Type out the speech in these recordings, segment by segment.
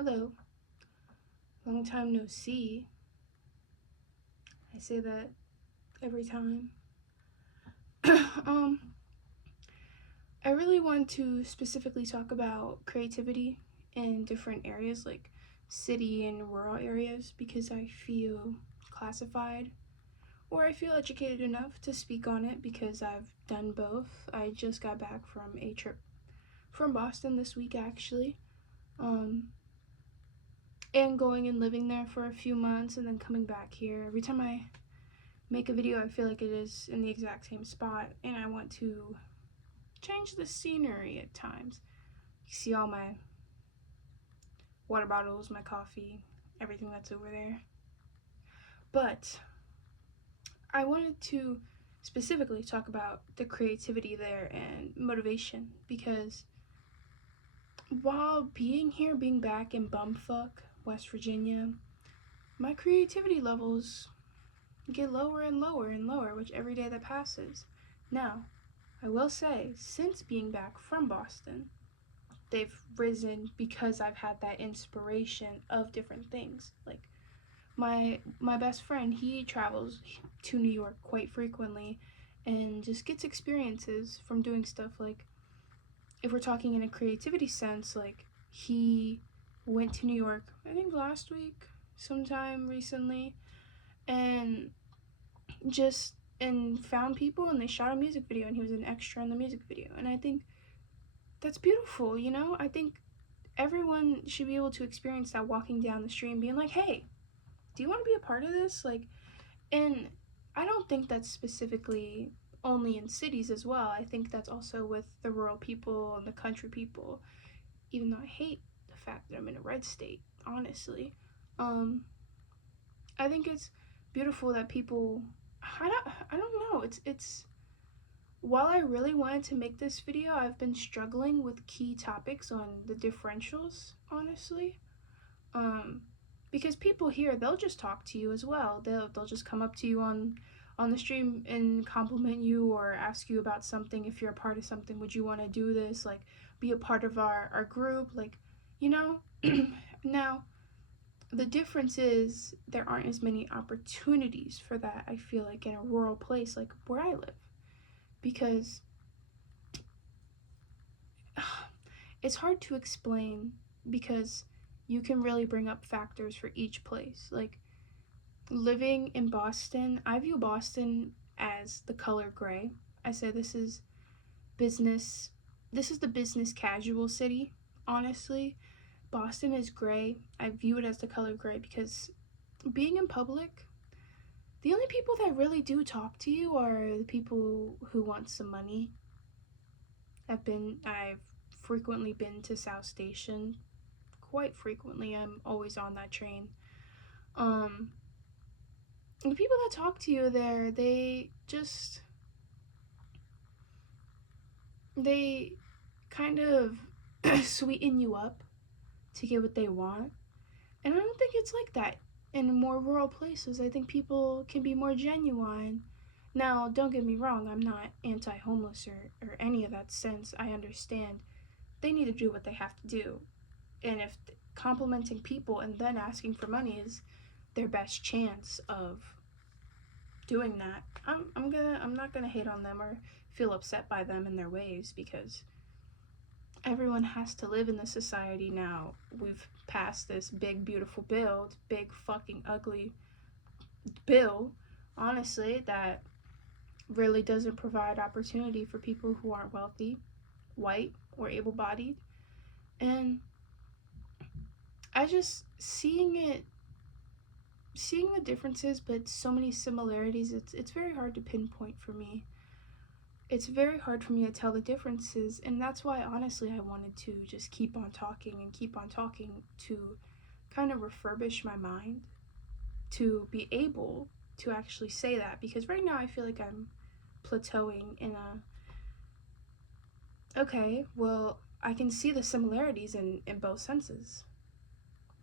Hello, long time no see. I say that every time. um, I really want to specifically talk about creativity in different areas like city and rural areas because I feel classified or I feel educated enough to speak on it because I've done both. I just got back from a trip from Boston this week actually. Um, and going and living there for a few months and then coming back here. Every time I make a video, I feel like it is in the exact same spot, and I want to change the scenery at times. You see all my water bottles, my coffee, everything that's over there. But I wanted to specifically talk about the creativity there and motivation because while being back in bumfuck, West Virginia, my creativity levels get lower and lower and lower with every day that passes. Now, I will say, since being back from Boston, they've risen because I've had that inspiration of different things. Like my best friend, he travels to New York quite frequently and just gets experiences from doing stuff like if we're talking in a creativity sense, like he went to New York, I think last week, sometime recently, and just and found people and they shot a music video and he was an extra in the music video. And I think that's beautiful, you know? I think everyone should be able to experience that walking down the street and being like, hey, do you want to be a part of this? Like, and I don't think that's specifically only in cities as well. I think that's also with the rural people and the country people, even though I hate the fact that I'm in a red state, honestly. Um, I think it's beautiful that people I don't know. It's while I really wanted to make this video, I've been struggling with key topics on the differentials, honestly. Um, because people here, they'll just talk to you as well. They'll just come up to you on the stream and compliment you or ask you about something. If you're a part of something, would you want to do this? Like, be a part of our group? Like, you know? Now, the difference is there aren't as many opportunities for that, I feel like, in a rural place like where I live. Because it's hard to explain because you can really bring up factors for each place. Like living in Boston, I view Boston as the color gray. I say business this is the business casual city, honestly. Boston is gray. I view it as the color gray because being in public, the only people that really do talk to you are the people who want some money. I've frequently been to South Station, quite frequently. I'm always on that train. Um, the people that talk to you there, they kind of sweeten you up to get what they want. And I don't think it's like that in more rural places. I think people can be more genuine. Now, don't get me wrong, I'm not anti homeless or any of that sense. I understand they need to do what they have to do. And if complimenting people and then asking for money is their best chance of doing that, I'm not gonna hate on them or feel upset by them and their ways because everyone has to live in this society now. We've passed this big beautiful bill, big fucking ugly bill, honestly, that really doesn't provide opportunity for people who aren't wealthy, white, or able bodied. And I just seeing the differences but so many similarities, it's very hard to pinpoint for me. It's very hard for me to tell the differences, and that's why honestly I wanted to just keep on talking and keep on talking to kind of refurbish my mind to be able to actually say that, because right now I feel like I'm plateauing in a okay, well, I can see the similarities in both senses.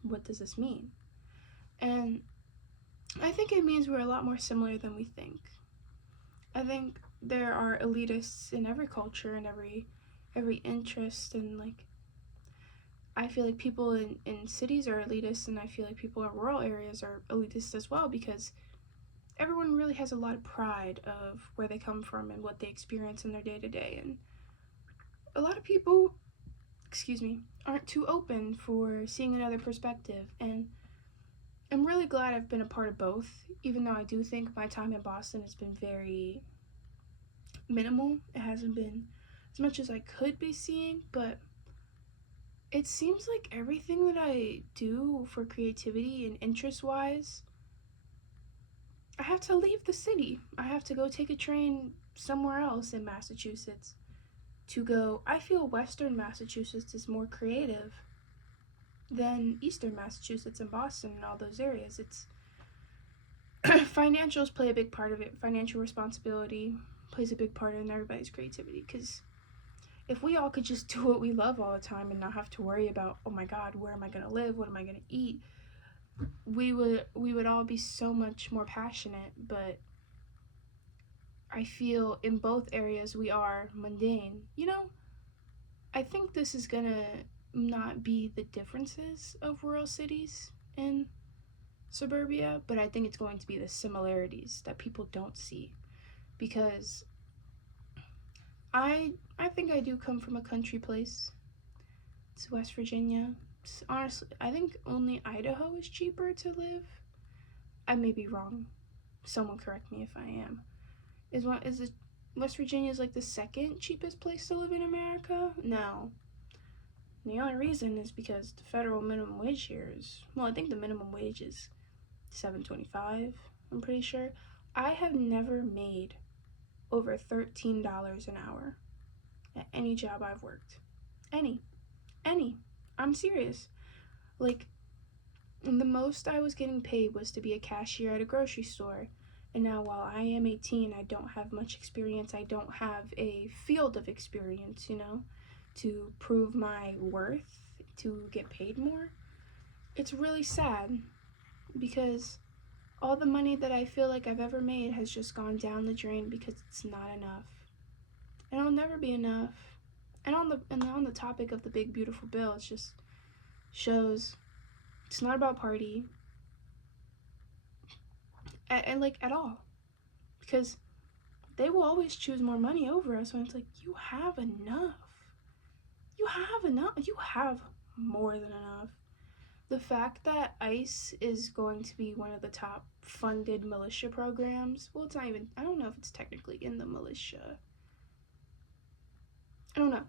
What does this mean? And I think it means we're a lot more similar than we think. I think there are elitists in every culture and every interest, and like I feel like people in cities are elitist, and I feel like people in rural areas are elitist as well, because everyone really has a lot of pride of where they come from and what they experience in their day to day. And a lot of people, excuse me, aren't too open for seeing another perspective. And I'm really glad I've been a part of both, even though I do think my time in Boston has been very minimal. It hasn't been as much as I could be seeing, but it seems like everything that I do for creativity and interest wise, I have to leave the city. I have to go take a train somewhere else in Massachusetts to go. I feel Western Massachusetts is more creative than Eastern Massachusetts and Boston and all those areas. It's financials play a big part of it. Financial responsibility plays a big part in everybody's creativity, because if we all could just do what we love all the time and not have to worry about, oh my god, where am I going to live, what am I going to eat, we would all be so much more passionate. But I feel in both areas we are mundane. I think this is going to not be the differences of rural cities and suburbia, but I think it's going to be the similarities that people don't see, because I think I do come from a country place. It's West Virginia. Honestly, I think only Idaho is cheaper to live. I may be wrong. Someone correct me if I am. Is it West Virginia is like the second cheapest place to live in America? No. The only reason is because the federal minimum wage here is, well, I think the minimum wage is $7.25. I'm pretty sure. I have never made over $13 an hour at any job I've worked. Any. I'm serious. Like, the most I was getting paid was to be a cashier at a grocery store. And now, while I am 18, I don't have much experience. I don't have a field of experience, to prove my worth, to get paid more. It's really sad, because all the money that I feel like I've ever made has just gone down the drain because it's not enough. And it'll never be enough. And on the topic of the big beautiful bill, it just shows it's not about party, and like at all, because they will always choose more money over us when it's like, you have enough. You have enough. You have more than enough. The fact that ICE is going to be one of the top funded militia programs, well, it's not even, I don't know if it's technically in the militia. I don't know.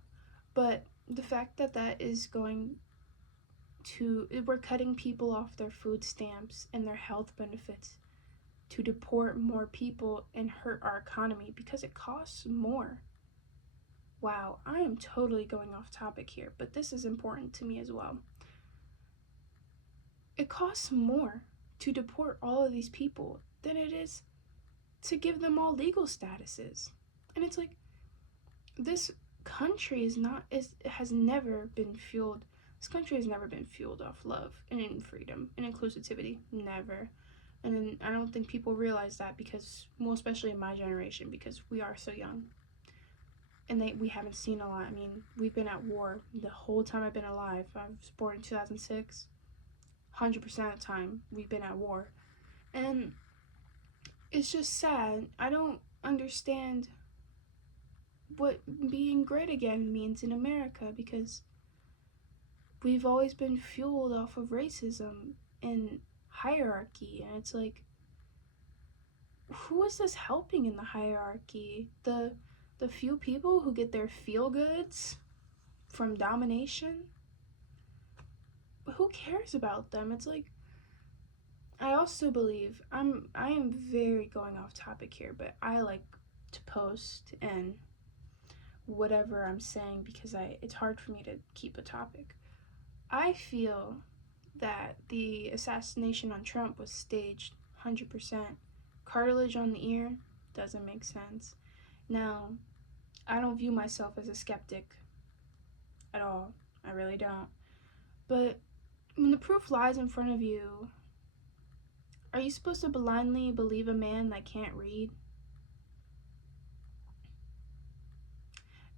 But the fact that that is going to, we're cutting people off their food stamps and their health benefits to deport more people and hurt our economy because it costs more. Wow, I am totally going off topic here, but this is important to me as well. It costs more to deport all of these people than it is to give them all legal statuses. And it's like, this country has never been fueled. This country has never been fueled off love and freedom and inclusivity. Never. And I don't think people realize that, because, well, especially in my generation, because we are so young. And we haven't seen a lot. I mean, we've been at war the whole time I've been alive. I was born in 2006. 100% of the time, we've been at war. And it's just sad. I don't understand what being great again means in America, because we've always been fueled off of racism and hierarchy, and it's like, who is this helping in the hierarchy? The few people who get their feel goods from domination? Who cares about them? It's like, I also believe, I am very going off topic here, but I like to post and whatever I'm saying, because it's hard for me to keep a topic. I feel that the assassination on Trump was staged 100%. Cartilage on the ear doesn't make sense. Now, I don't view myself as a skeptic at all. I really don't. But when the proof lies in front of you, are you supposed to blindly believe a man that can't read?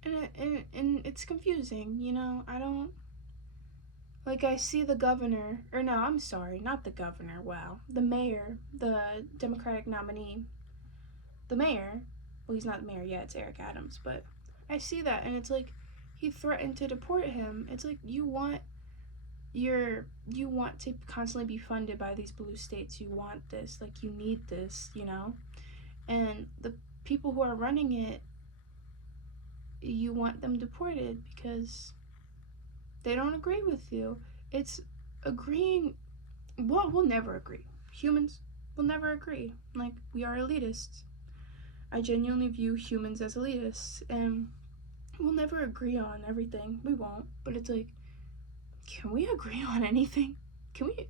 And it's confusing, I don't Like, I see the governor, or no, I'm sorry, not the governor, wow. The mayor, the Democratic nominee, the mayor, well, he's not the mayor yet, it's Eric Adams, but I see that, and it's like, he threatened to deport him. It's like, you want to constantly be funded by these blue states. You want this, like, you need this, and the people who are running it, you want them deported because they don't agree with you. It's agreeing. Well, we'll never agree. Humans will never agree. Like, we are elitists. I genuinely view humans as elitists, and we'll never agree on everything. We won't. But it's like, can we agree on anything? Can we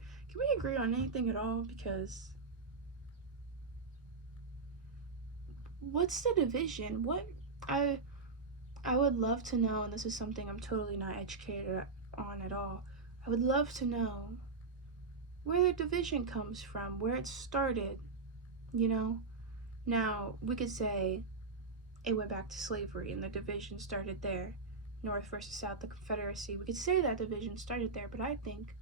agree on anything at all? Because what's the division? What I would love to know, and this is something I'm totally not educated on at all. I would love to know where the division comes from, where it started, Now, we could say it went back to slavery and the division started there. North versus South, the Confederacy. We could say that division started there, but I think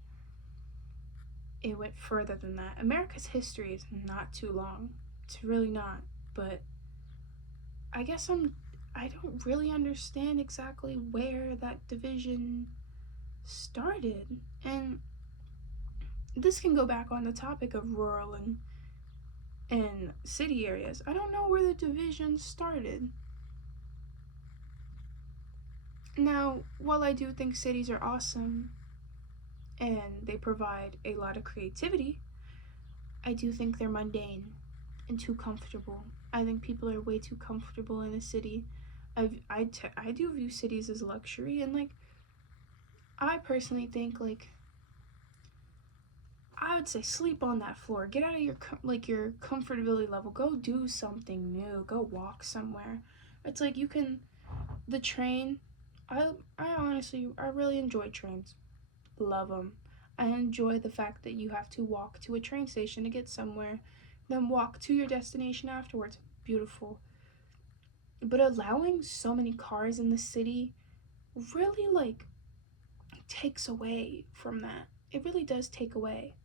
it went further than that. America's history is not too long. It's really not. But I guess I don't really understand exactly where that division started. And this can go back on the topic of rural and city areas. I don't know where the division started. Now, while I do think cities are awesome and they provide a lot of creativity, I do think they're mundane and too comfortable. I think people are way too comfortable in a city. I do view cities as luxury, and like, I personally think, like, I would say sleep on that floor. Get out of your comfortability level. Go do something new. Go walk somewhere. It's like the train. I honestly really enjoy trains. Love them. I enjoy the fact that you have to walk to a train station to get somewhere, then walk to your destination afterwards. Beautiful. But allowing so many cars in the city really, like, takes away from that. It really does take away.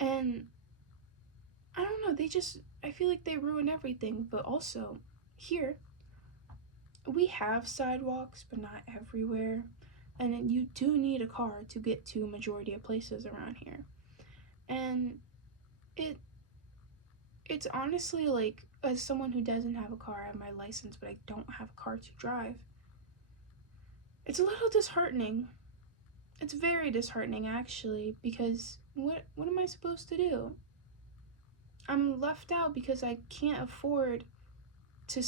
And I don't know, I feel like they ruin everything. But also, here, we have sidewalks, but not everywhere. And you do need a car to get to majority of places around here. And it's honestly, like, as someone who doesn't have a car, I have my license, but I don't have a car to drive. It's a little disheartening. It's very disheartening, actually, because what am I supposed to do? I'm left out because I can't afford to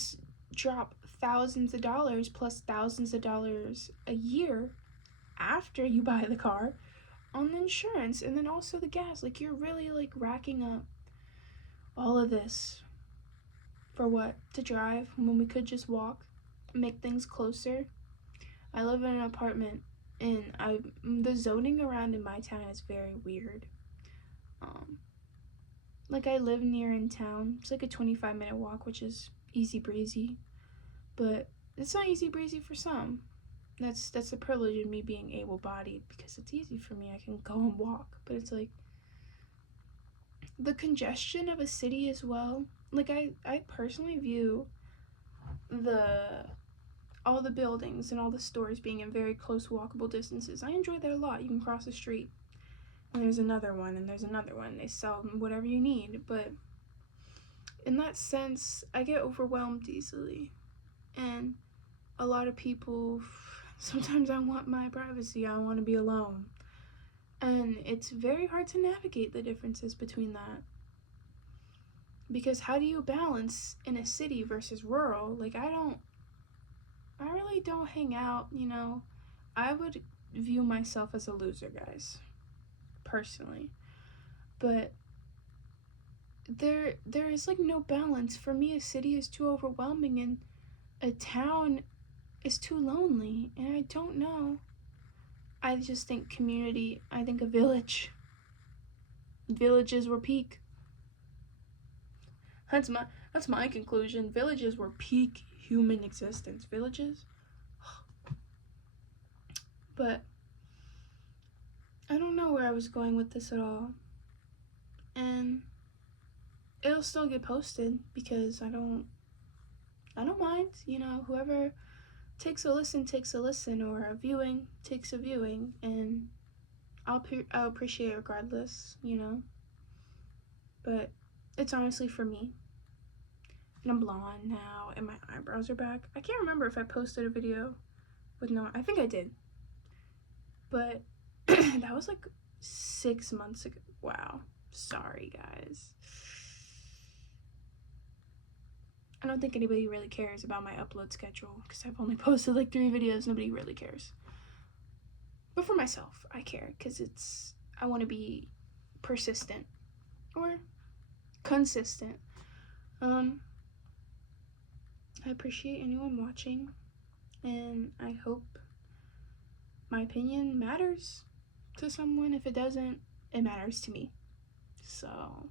drop thousands of dollars plus thousands of dollars a year after you buy the car on the insurance and then also the gas. Like, you're really, like, racking up all of this for what? To drive when we could just walk, make things closer. I live in an apartment, and the zoning around in my town is very weird. Like, I live near in town. It's like a 25-minute walk, which is easy breezy, but it's not easy breezy for some. That's the privilege of me being able-bodied, because it's easy for me. I can go and walk, but it's like the congestion of a city as well. Like, I personally view all the buildings and all the stores being in very close walkable distances. I enjoy that a lot. You can cross the street, and there's another one, and there's another one. They sell whatever you need, but in that sense, I get overwhelmed easily. And a lot of people, sometimes I want my privacy. I want to be alone. And it's very hard to navigate the differences between that. Because how do you balance in a city versus rural? Like, I really don't hang out, I would view myself as a loser, guys, personally. But there is, like, no balance. For me, a city is too overwhelming, and a town is too lonely, and I don't know. I just think community. I think a village. Villages were peak. That's my conclusion. Villages were peak human existence. Villages. But know where I was going with this at all. And it'll still get posted because I don't mind, whoever takes a listen, or a viewing takes a viewing, and I'll appreciate it regardless, But it's honestly for me. And I'm blonde now, and my eyebrows are back. I can't remember if I posted a video with no. I think I did, but that was like 6 months ago. Wow, sorry guys. I don't think anybody really cares about my upload schedule because I've only posted like 3 videos. Nobody really cares. But for myself, I care because I want to be persistent or consistent. I appreciate anyone watching, and I hope my opinion matters to someone. If it doesn't, it matters to me. So,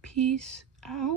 peace out.